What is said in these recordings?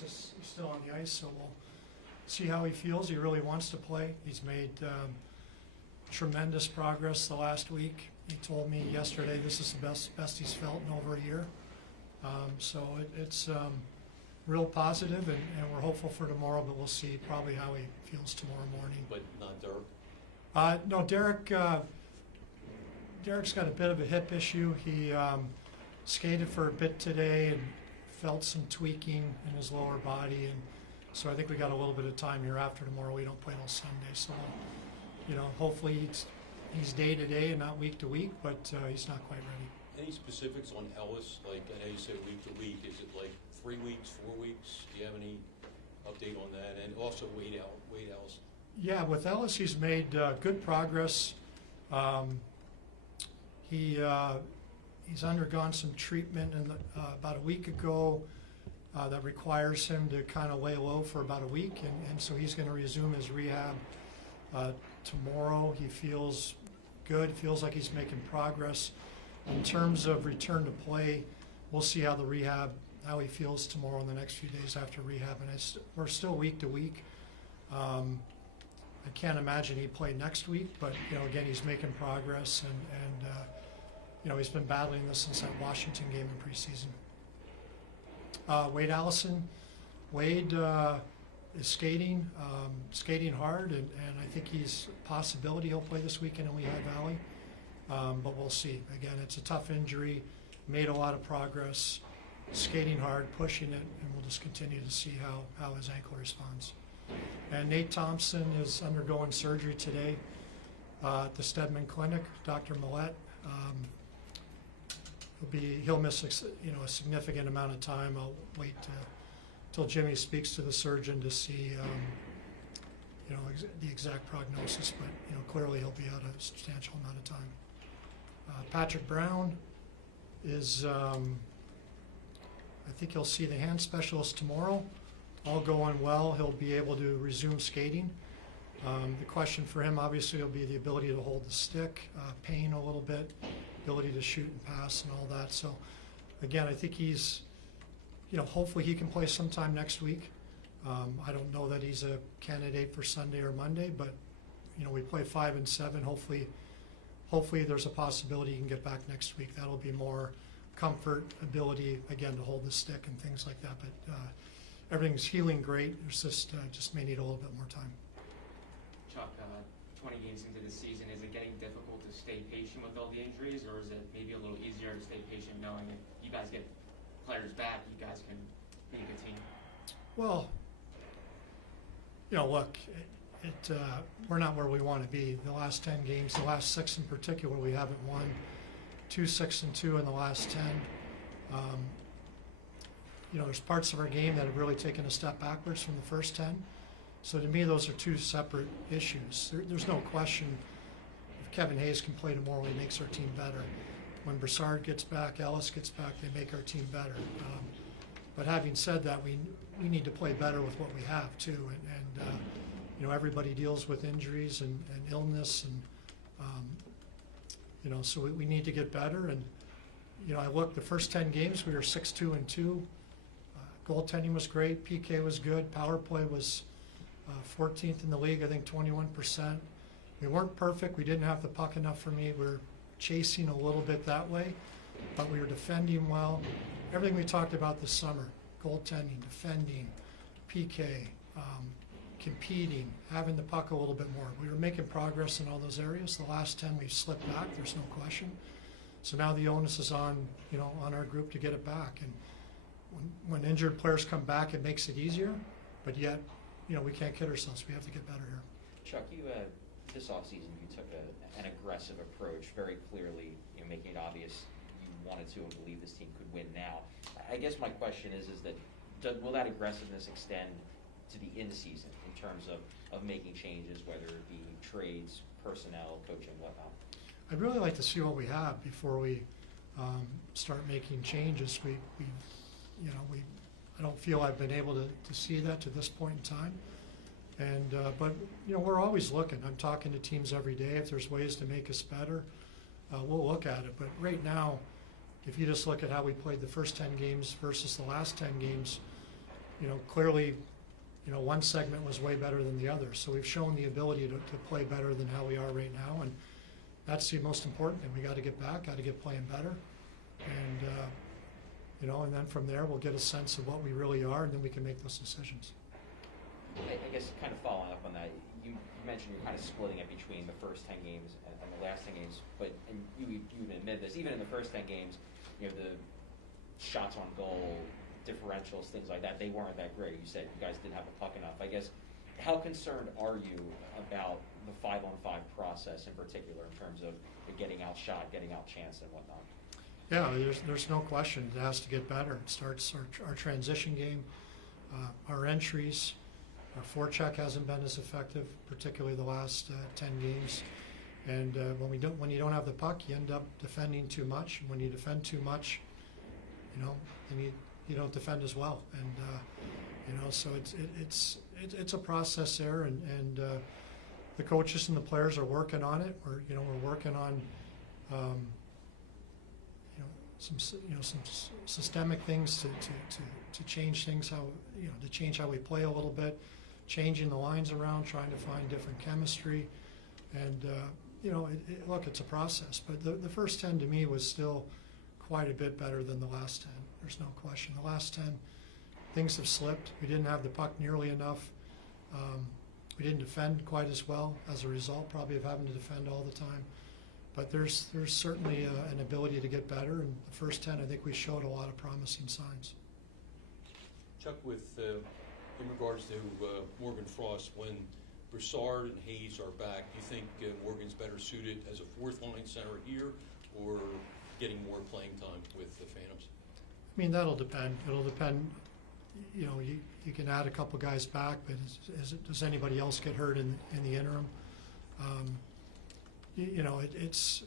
he's still on the ice, so we'll see how he feels. He really wants to play. He's made tremendous progress the last week. He told me yesterday this is the best he's felt in over a year. So it's real positive, and we're hopeful for tomorrow, but we'll see probably how he feels tomorrow morning. But not Derek? No, Derek's got a bit of a hip issue. He skated for a bit today and felt some tweaking in his lower body, and so I think we got a little bit of time here after tomorrow. We don't play till Sunday, so hopefully he's day to day and not week to week, but he's not quite ready. Any specifics on Ellis? Like, I know you said week to week. Is it like 3 weeks, 4 weeks? Do you have any update on that? And also Wade Allison. Yeah, with Ellis, he's made good progress. He's undergone some treatment about a week ago that requires him to kind of lay low for about a week, and so he's going to resume his rehab tomorrow. He feels good, feels like he's making progress. In terms of return to play, we'll see how he feels tomorrow in the next few days after rehab, and we're still week to week. I can't imagine he'd play next week, but again, he's making progress, and he's been battling this since that Washington game in preseason. Wade Allison, Wade is skating hard, and I think he's a possibility he'll play this weekend in Lehigh Valley, but we'll see. Again, it's a tough injury, made a lot of progress, skating hard, pushing it, and we'll just continue to see how his ankle responds. And Nate Thompson is undergoing surgery today at the Stedman Clinic. Dr. Millette, he'll miss a significant amount of time. I'll wait till Jimmy speaks to the surgeon to see the exact prognosis, but clearly he'll be out a substantial amount of time. Patrick Brown is I think he'll see the hand specialist tomorrow. All going well, he'll be able to resume skating. The question for him obviously will be the ability to hold the stick, pain a little bit, ability to shoot and pass and all that. So again, I think he's, hopefully he can play sometime next week. I don't know that he's a candidate for Sunday or Monday, but we play 5 and 7. Hopefully there's a possibility he can get back next week. That'll be more comfort, ability again to hold the stick and things like that. But everything's healing great. There's just may need a little bit more time. Chuck, 20 games into the season, is it getting difficult to stay patient with all the injuries, or is it maybe a little easier to stay patient knowing if you guys get players back, you guys can be a good team? Well, look, we're not where we want to be. The last 10 games, the last 6 in particular, we haven't won. 2-6-2 in the last 10. There's parts of our game that have really taken a step backwards from the first 10. So to me, those are two separate issues. There's no question if Kevin Hayes can play tomorrow, he makes our team better. When Brassard gets back, Ellis gets back, they make our team better. But having said that, we need to play better with what we have too. And everybody deals with injuries and illness, and so we need to get better. And I looked the first 10 games, we were 6-2-2. Goaltending was great, PK was good, power play was 14th in the league, I think 21%. We weren't perfect, we didn't have the puck enough for me. We were chasing a little bit that way, but we were defending well. Everything we talked about this summer, goaltending, defending, PK, competing, having the puck a little bit more. We were making progress in all those areas. The last 10 we've slipped back, there's no question. So now the onus is on our group to get it back. And when injured players come back, it makes it easier, but yet, we can't kid ourselves. We have to get better here. Chuck, you this offseason you took an aggressive approach, very clearly, making it obvious you wanted to and believe this team could win now. I guess my question is that will that aggressiveness extend to the end season in terms of making changes, whether it be trades, personnel, coaching, whatnot? I'd really like to see what we have before we start making changes. I don't feel I've been able to see that to this point in time. And but we're always looking. I'm talking to teams every day. If there's ways to make us better, we'll look at it. But right now, if you just look at how we played the first 10 games versus the last 10 games, clearly, one segment was way better than the other. So we've shown the ability to play better than how we are right now, and that's the most important thing. We got to get back, got to get playing better, and and then from there we'll get a sense of what we really are, and then we can make those decisions. I guess kind of following up on that, you mentioned you're kind of splitting it between the first 10 games and the last 10 games, but and you even admit this, even in the first 10 games, the shots on goal, differentials, things like that, they weren't that great. You said you guys didn't have the puck enough. I guess, how concerned are you about the 5-on-5 process in particular in terms of getting outshot, getting outchanced, and whatnot? Yeah, there's no question. It has to get better. It starts our transition game, our entries. Our forecheck hasn't been as effective, particularly the last 10 games. And when you don't have the puck, you end up defending too much. And when you defend too much, then you don't defend as well. And so it's a process there. And the coaches and the players are working on it. We're working on some systemic things to change things to change how we play a little bit, changing the lines around, trying to find different chemistry, and look, it's a process. But the first 10 to me was still quite a bit better than the last 10. There's no question. The last 10, things have slipped. We didn't have the puck nearly enough. We didn't defend quite as well as a result, probably of having to defend all the time. But there's certainly an ability to get better, and the first 10, I think we showed a lot of promising signs. Chuck, in regards to Morgan Frost, when Broussard and Hayes are back, do you think Morgan's better suited as a fourth-line center here, or getting more playing time with the Phantoms? I mean, that'll depend. It'll depend. You can add a couple guys back, but does anybody else get hurt in the interim? It's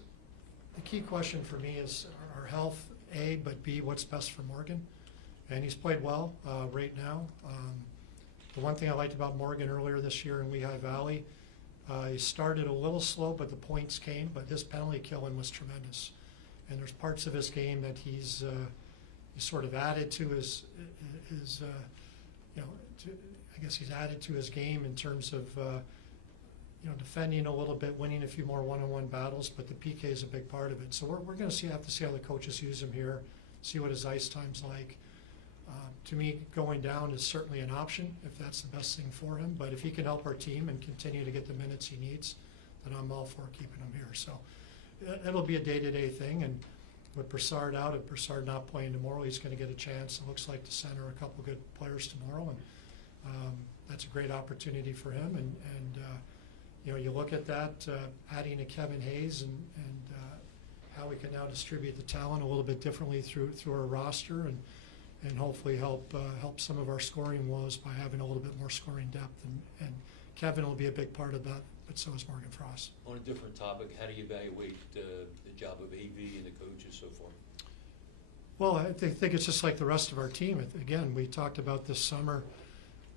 the key question for me is our health, A, but B, what's best for Morgan. And he's played well right now. The one thing I liked about Morgan earlier this year in Lehigh Valley, he started a little slow, but the points came. But his penalty killing was tremendous. And there's parts of his game that he's sort of added to his I guess he's added to his game in terms of defending a little bit, winning a few more one-on-one battles. But the PK is a big part of it. So we're going to have to see how the coaches use him here, see what his ice time's like. To me, going down is certainly an option if that's the best thing for him. But if he can help our team and continue to get the minutes he needs, then I'm all for keeping him here. So it'll be a day-to-day thing. And with Broussard out, if Broussard not playing tomorrow, he's going to get a chance. It looks like to center a couple good players tomorrow, and that's a great opportunity for him. And you look at that, adding a Kevin Hayes and how we can now distribute the talent a little bit differently through our roster, and hopefully help some of our scoring woes by having a little bit more scoring depth. And Kevin will be a big part of that, but so is Morgan Frost. On a different topic, how do you evaluate the job of AV and the coaches so far? Well, I think it's just like the rest of our team. Again, we talked about this summer.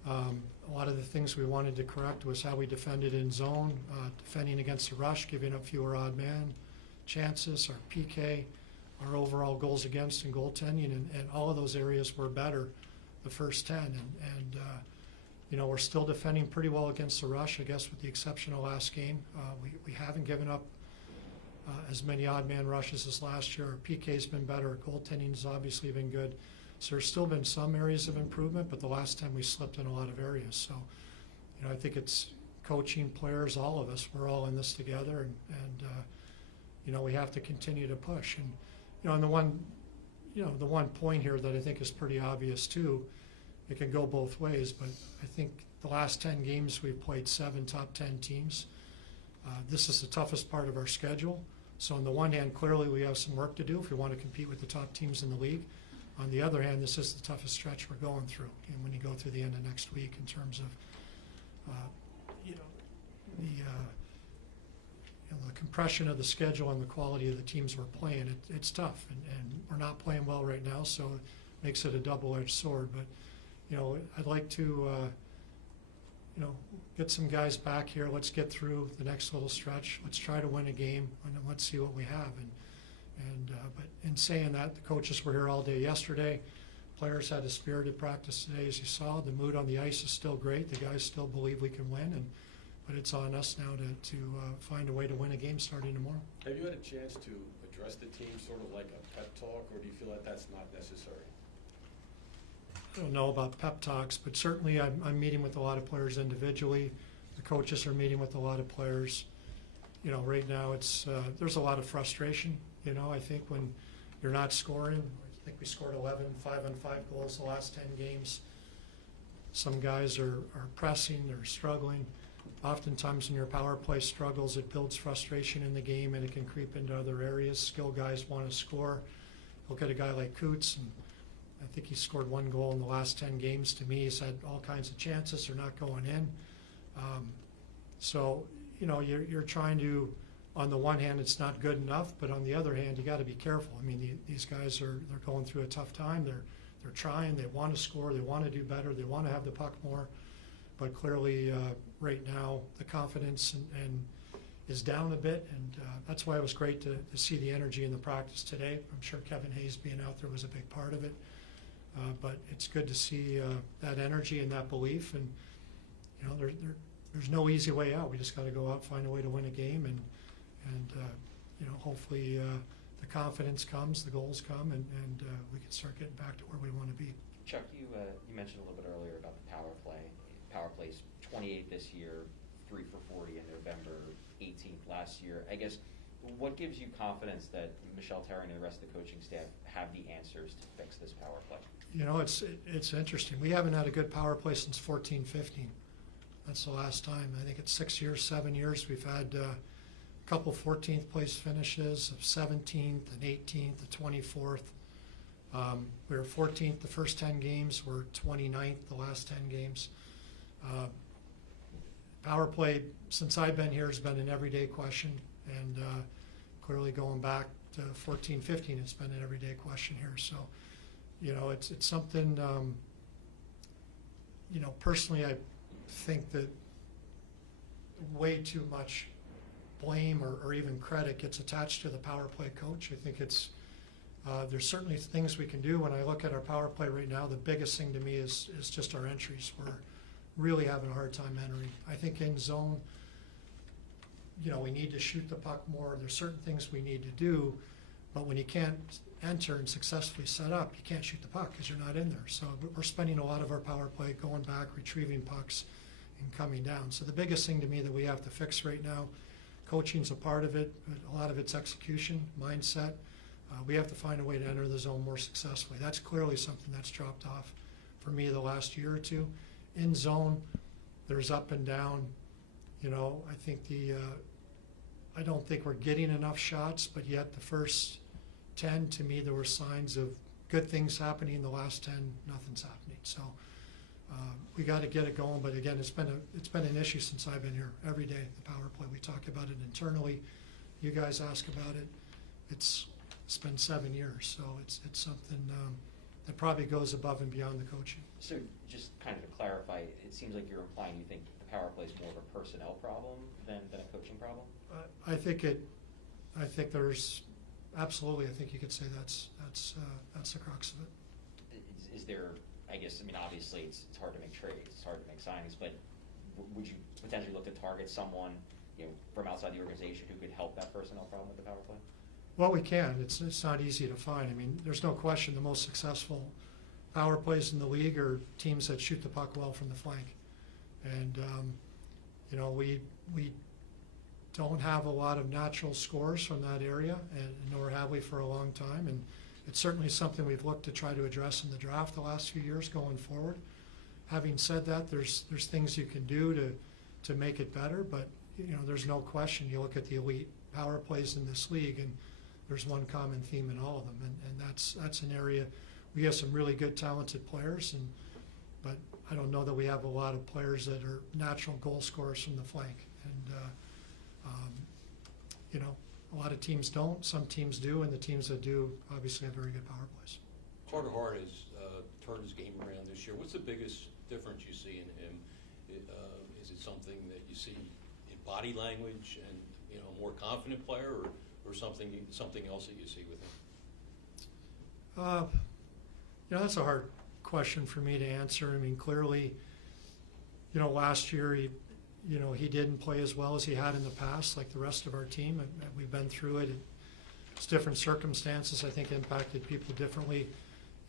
A lot of the things we wanted to correct was how we defended in zone, defending against the rush, giving up fewer odd man chances, our PK, our overall goals against and goaltending, and all of those areas were better the first 10. And we're still defending pretty well against the rush, I guess, with the exception of last game. We haven't given up as many odd man rushes as last year. Our PK's been better. Our goaltending's obviously been good. So there's still been some areas of improvement, but the last time we slipped in a lot of areas. So, I think it's coaching, players, all of us. We're all in this together, and we have to continue to push. And the one point here that I think is pretty obvious too, it can go both ways, but I think the last 10 games we've played 7 top 10 teams. This is the toughest part of our schedule. So on the one hand, clearly we have some work to do if we want to compete with the top teams in the league. On the other hand, this is the toughest stretch we're going through. And when you go through the end of next week in terms of, the compression of the schedule and the quality of the teams we're playing, it's tough. And we're not playing well right now, so it makes it a double-edged sword. But, I'd like to, get some guys back here. Let's get through the next little stretch. Let's try to win a game, and then let's see what we have. But in saying that, the coaches were here all day yesterday. players had a spirited practice today, as you saw. The mood on the ice is still great. The guys still believe we can win, but it's on us now to find a way to win a game starting tomorrow. Have you had a chance to address the team sort of like a pep talk, or do you feel that that's not necessary? I don't know about pep talks, but certainly I'm meeting with a lot of players individually. The coaches are meeting with a lot of players. You know, right now there's a lot of frustration. You know, I think when you're not scoring, I think we scored 5-on-5 goals the last 10 games. Some guys are pressing, they're struggling. Oftentimes when your power play struggles, it builds frustration in the game and it can creep into other areas. Skill guys want to score. Look at a guy like Coots, and I think he scored 1 goal in the last 10 games. To me, he's had all kinds of chances. They're not going in. So, you know, you're trying to, on the one hand, it's not good enough, but on the other hand, you got to be careful. I mean, these guys they're going through a tough time. They're trying. They want to score. They want to do better. They want to have the puck more. But clearly, right now, the confidence and is down a bit, and that's why it was great to see the energy in the practice today. I'm sure Kevin Hayes being out there was a big part of it. But it's good to see that energy and that belief. And, you know, there's no easy way out. We just got to go out, find a way to win a game, and you know, hopefully the confidence comes, the goals come, and we can start getting back to where we want to be. Chuck, you mentioned a little bit earlier about the power play. Power plays 28 this year, 3 for 40 in November, 18th last year. I guess, what gives you confidence that Michelle Terry and the rest of the coaching staff have the answers to fix this power play? You know, it's interesting. We haven't had a good power play since 14-15. That's the last time. I think it's 6 years, 7 years. We've had a couple 14th place finishes of 17th and 18th, the 24th. We were 14th the first 10 games. We're 29th the last 10 games. Power play, since I've been here, has been an everyday question, and clearly going back to 14-15, it's been an everyday question here. So, you know, it's something, you know, personally, I think that way too much blame or even credit gets attached to the power play coach. I think it's there's certainly things we can do. When I look at our power play right now, the biggest thing to me is just our entries. We're really having a hard time entering. I think in zone, you know, we need to shoot the puck more. There's certain things we need to do, but when you can't enter and successfully set up, you can't shoot the puck because you're not in there. So we're spending a lot of our power play going back, retrieving pucks, and coming down. So the biggest thing to me that we have to fix right now, coaching's a part of it, but a lot of it's execution, mindset. We have to find a way to enter the zone more successfully. That's clearly something that's dropped off for me the last year or two. In zone, there's up and down. You know, I think I don't think we're getting enough shots, but yet the first 10, to me, there were signs of good things happening. The last 10, nothing's happening. So we got to get it going. But again, it's been an issue since I've been here. Every day, the power play. We talk about it internally. You guys ask about it. It's been 7 years, so it's something that probably goes above and beyond the coaching. So just kind of to clarify, it seems like you're implying you think the power play is more of a personnel problem than a coaching problem? I think there's absolutely. I think you could say that's the crux of it. Is there? I guess, I mean, obviously it's hard to make trades, it's hard to make signings, but would you potentially look to target someone, you know, from outside the organization who could help that personnel problem with the power play? Well, we can. It's not easy to find. I mean, there's no question the most successful power plays in the league are teams that shoot the puck well from the flank. And, you know, we don't have a lot of natural scores from that area, and nor have we for a long time. And it's certainly something we've looked to try to address in the draft the last few years going forward. Having said that, there's things you can do to make it better, but, you know, there's no question. You look at the elite power plays in this league, and there's one common theme in all of them, and that's an area. We have some really good, talented players, but I don't know that we have a lot of players that are natural goal scorers from the flank. And you know, a lot of teams don't. Some teams do, and the teams that do obviously have very good power plays. Carter Hart has turned his game around this year. What's the biggest difference you see in him? Is it something that you see in body language and, you know, a more confident player, or something else that you see with him? That's a hard question for me to answer. I mean, clearly, last year he didn't play as well as he had in the past, like the rest of our team. And we've been through it. It's different circumstances, I think, impacted people differently.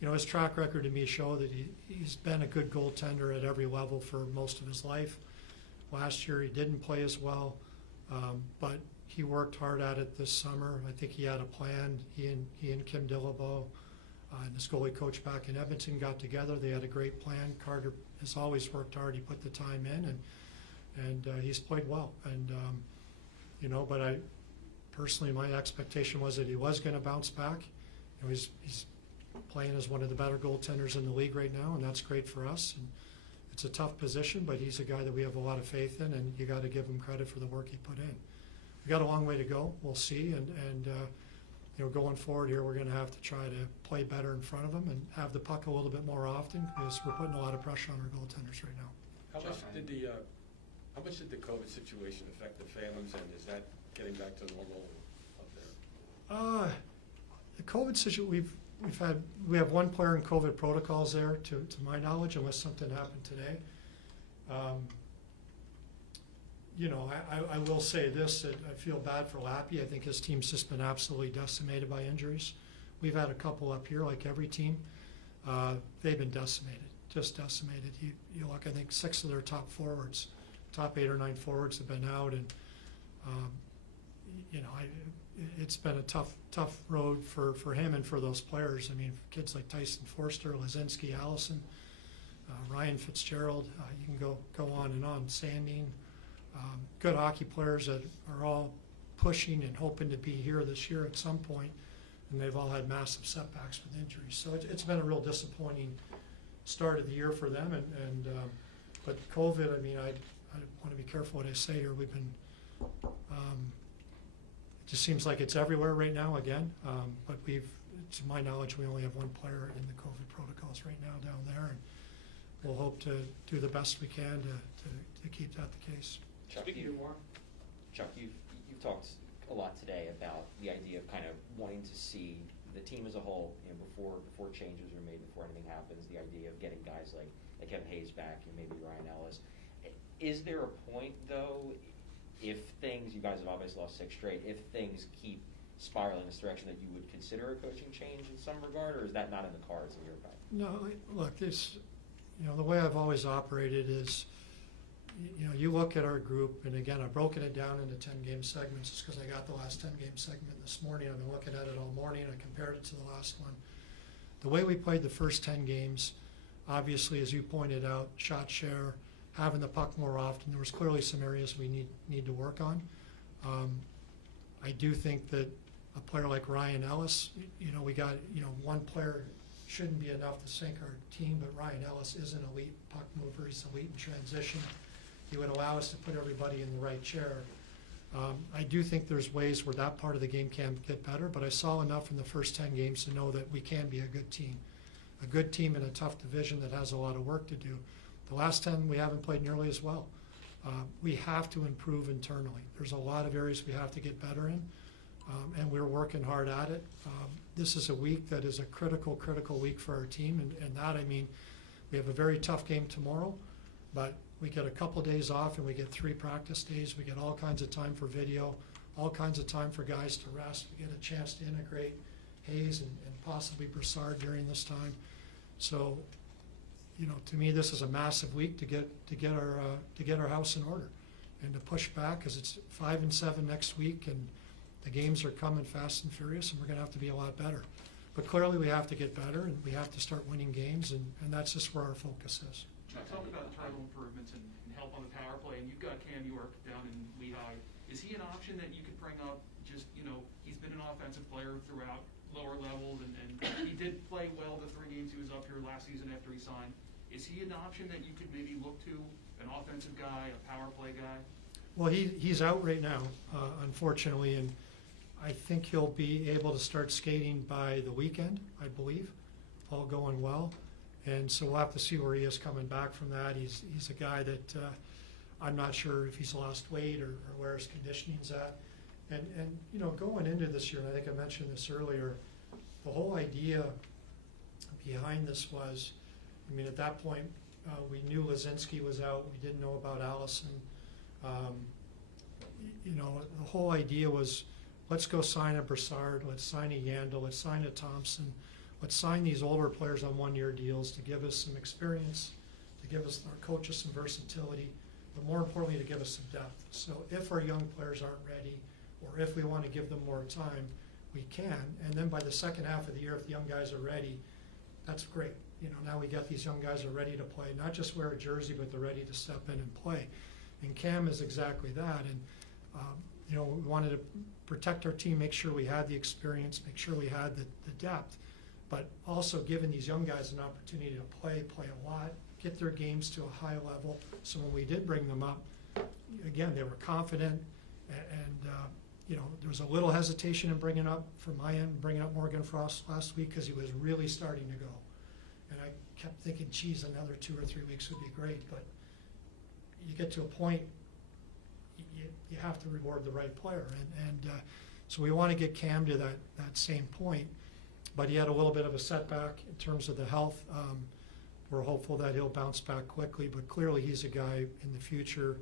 His track record to me show that he's been a good goaltender at every level for most of his life. Last year he didn't play as well, but he worked hard at it this summer. I think he had a plan. He and Kim Dillabaugh and his goalie coach back in Edmonton got together. They had a great plan. Carter has always worked hard. He put the time in, and he's played well. And but I personally, my expectation was that he was going to bounce back. He's playing as one of the better goaltenders in the league right now, and that's great for us. And it's a tough position, but he's a guy that we have a lot of faith in, and you got to give him credit for the work he put in. We got a long way to go. We'll see, and going forward here, we're going to have to try to play better in front of him and have the puck a little bit more often, because we're putting a lot of pressure on our goaltenders right now. How much did the COVID situation affect the fans, and is that getting back to normal up there? The COVID situation, we have one player in COVID protocols there, to my knowledge, unless something happened today. I will say this, that I feel bad for Lappy. I think his team's just been absolutely decimated by injuries. We've had a couple up here, like every team. They've been decimated, just decimated. You look, I think 6 of their top forwards, top 8 or 9 forwards have been out, and it's been a tough road for him and for those players. I mean, kids like Tyson Forster, Lazinski, Allison, Ryan Fitzgerald, you can go on and on, Sandine. Good hockey players that are all pushing and hoping to be here this year at some point, and they've all had massive setbacks with injuries. So it's been a real disappointing start of the year for them. But COVID, I mean, I want to be careful what I say here. We've been, it just seems like it's everywhere right now again. But to my knowledge, we only have one player in the COVID protocols right now down there, and we'll hope to do the best we can to keep that the case. Chuck, you've talked a lot today about the idea of kind of wanting to see the team as a whole, before changes are made, before anything happens, the idea of getting guys like Kevin Hayes back and maybe Ryan Ellis. Is there a point, though, if things, you guys have obviously lost 6 straight, if things keep spiraling in this direction, that you would consider a coaching change in some regard, or is that not in the cards in your opinion? No, look, the way I've always operated is, you look at our group, and again, I've broken it down into 10-game segments just because I got the last 10-game segment this morning. I've been looking at it all morning. I compared it to the last one. The way we played the first 10 games, obviously, as you pointed out, shot share, having the puck more often, there was clearly some areas we need to work on. I do think that a player like Ryan Ellis, we got, one player shouldn't be enough to sink our team, but Ryan Ellis is an elite puck mover. He's elite in transition. He would allow us to put everybody in the right chair. I do think there's ways where that part of the game can get better, but I saw enough in the first 10 games to know that we can be a good team in a tough division that has a lot of work to do. The last 10, we haven't played nearly as well. We have to improve internally. There's a lot of areas we have to get better in, and we're working hard at it. This is a week that is a critical week for our team, and that, I mean, we have a very tough game tomorrow, but we get a couple days off, and we get 3 practice days. We get all kinds of time for video, all kinds of time for guys to rest. We get a chance to integrate Hayes and possibly Broussard during this time. So, to me, this is a massive week to get our house in order and to push back, because it's 5 and 7 next week, and the games are coming fast and furious, and we're going to have to be a lot better. But clearly, we have to get better, and we have to start winning games, and that's just where our focus is. Talk about internal improvements and help on the power play, and you've got Cam York down in Lehigh. Is he an option that you could bring up? Just, he's been an offensive player throughout lower levels, and he did play well the 3 games he was up here last season after he signed. Is he an option that you could maybe look to, an offensive guy, a power play guy? Well, he's out right now, unfortunately, and I think he'll be able to start skating by the weekend, I believe, all going well. And so we'll have to see where he is coming back from that. He's a guy that I'm not sure if he's lost weight or where his conditioning's at. And going into this year, and I think I mentioned this earlier, the whole idea behind this was, I mean, at that point, we knew Lazinski was out, we didn't know about Allison. You know, the whole idea was, let's go sign a Broussard, let's sign a Yandel, let's sign a Thompson, let's sign these older players on one-year deals to give us some experience, to give us, our coaches, some versatility, but more importantly, to give us some depth. So if our young players aren't ready, or if we want to give them more time, we can. And then by the second half of the year, if the young guys are ready, that's great. You know, now we got these young guys are ready to play, not just wear a jersey, but they're ready to step in and play. And Cam is exactly that. And you know, we wanted to protect our team, make sure we had the experience, make sure we had the depth, but also giving these young guys an opportunity to play a lot, get their games to a high level. So when we did bring them up, again, they were confident, and you know, there was a little hesitation in bringing up, from my end, bringing up Morgan Frost last week because he was really starting to go. And I kept thinking, geez, another 2 or 3 weeks would be great, but you get to a point, you have to reward the right player. And so we want to get Cam to that same point, but he had a little bit of a setback in terms of the health. We're hopeful that he'll bounce back quickly, but clearly he's a guy in the future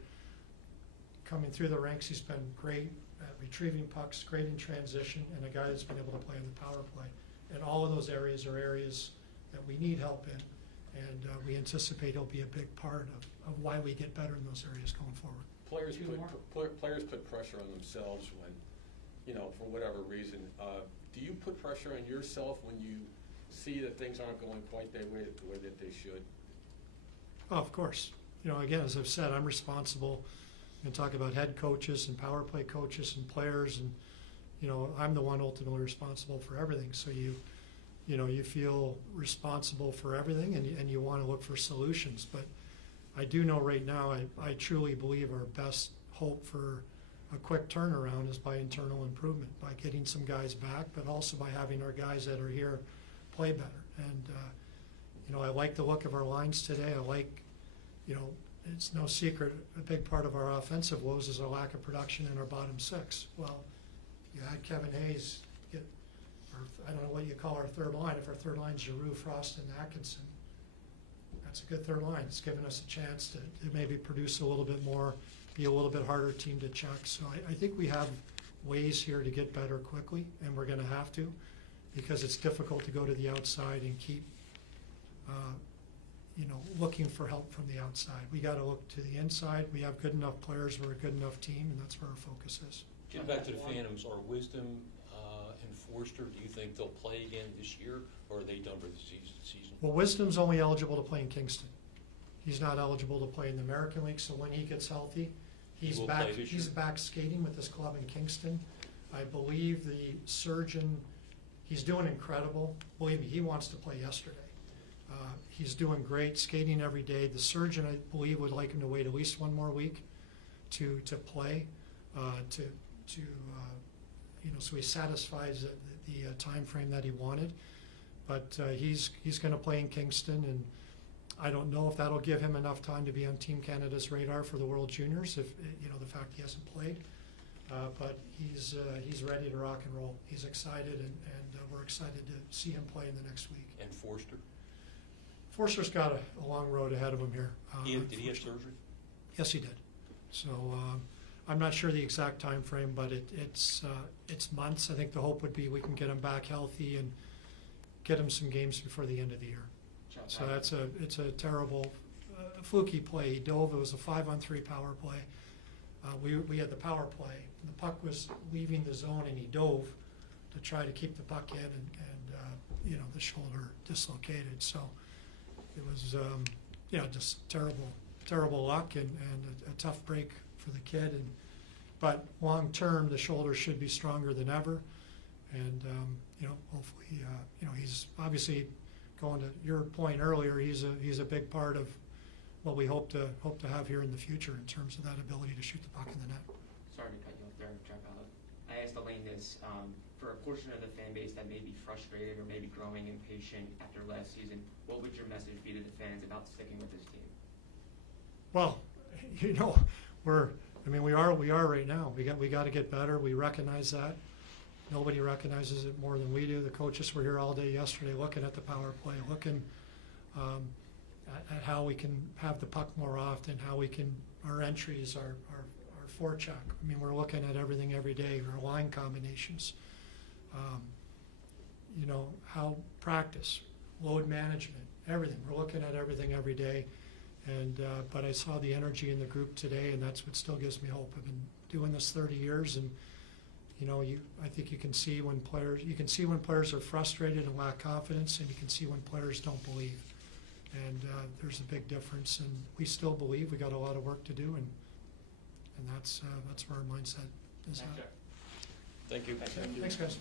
coming through the ranks. He's been great at retrieving pucks, great in transition, and a guy that's been able to play in the power play. And all of those areas are areas that we need help in, and we anticipate he'll be a big part of why we get better in those areas going forward. Players put pressure on themselves when, you know, for whatever reason. Do you put pressure on yourself when you see that things aren't going quite the way that they should? Oh, of course. You know, again, as I've said, I'm responsible. And talk about head coaches and power play coaches and players, and you know, I'm the one ultimately responsible for everything. So you know, you feel responsible for everything, and you want to look for solutions. But I do know right now, I truly believe our best hope for a quick turnaround is by internal improvement, by getting some guys back, but also by having our guys that are here play better. And you know, I like the look of our lines today. I like, you know, it's no secret, a big part of our offensive woes is our lack of production in our bottom six. Well, you had Kevin Hayes get, or I don't know what you call our third line. If our third line is Giroux, Frost, and Atkinson, that's a good third line. It's given us a chance to maybe produce a little bit more, be a little bit harder team to check. So I think we have ways here to get better quickly, and we're going to have to, because it's difficult to go to the outside and keep you know, looking for help from the outside. We got to look to the inside. We have good enough players. We're a good enough team, and that's where our focus is. Getting back to the Phantoms, are Wisdom and Forster, do you think they'll play again this year, or are they done for the season? Well, Wisdom's only eligible to play in Kingston. He's not eligible to play in the American League, so when he gets healthy, he's will back. play this He's year? back skating with his club in Kingston. I believe the surgeon, he's doing incredible. Believe me, he wants to play yesterday. He's doing great, skating every day. The surgeon, I believe, would like him to wait at least one more week to play, you know, so he satisfies the time frame that he wanted. But he's going to play in Kingston, and I don't know if that'll give him enough time to be on Team Canada's radar for the World Juniors. If you know, the fact he hasn't played, but he's ready to rock and roll. He's excited, and we're excited to see him play in the next week. And Forster? Forster's got a long road ahead of him here. Did he have surgery? Yes, he did. So I'm not sure the exact time frame, but it's months. I think the hope would be we can get him back healthy and get him some games before the end of the year. So it's a terrible, fluky play. He dove. It was a 5-on-3 power play. We had the power play. The puck was leaving the zone, and he dove to try to keep the puck in, and you know, the shoulder dislocated. So it was you know, just terrible luck, and a tough break for the kid. But long term, the shoulder should be stronger than ever, and you know, hopefully, you know, he's obviously, going to your point earlier, he's a big part of what we hope to have here in the future in terms of that ability to shoot the puck in the net. Sorry to cut you off there, Jeff. I asked Elaine this, for a portion of the fan base that may be frustrated or maybe growing impatient after last season, what would your message be to the fans about sticking with this team? Well, you know, we are right now. We got to get better. We recognize that. Nobody recognizes it more than we do. The coaches were here all day yesterday looking at the power play, looking at how we can have the puck more often, how we can, our entries, our forecheck. I mean, we're looking at everything every day, our line combinations. You know, how practice, load management, everything. We're looking at everything every day. And but I saw the energy in the group today, and that's what still gives me hope. I've been doing this 30 years, and you know, I think you can see when players are frustrated and lack confidence, and you can see when players don't believe. And there's a big difference, and we still believe. We got a lot of work to do, and that's where our mindset is at. Thank you. Thanks, guys.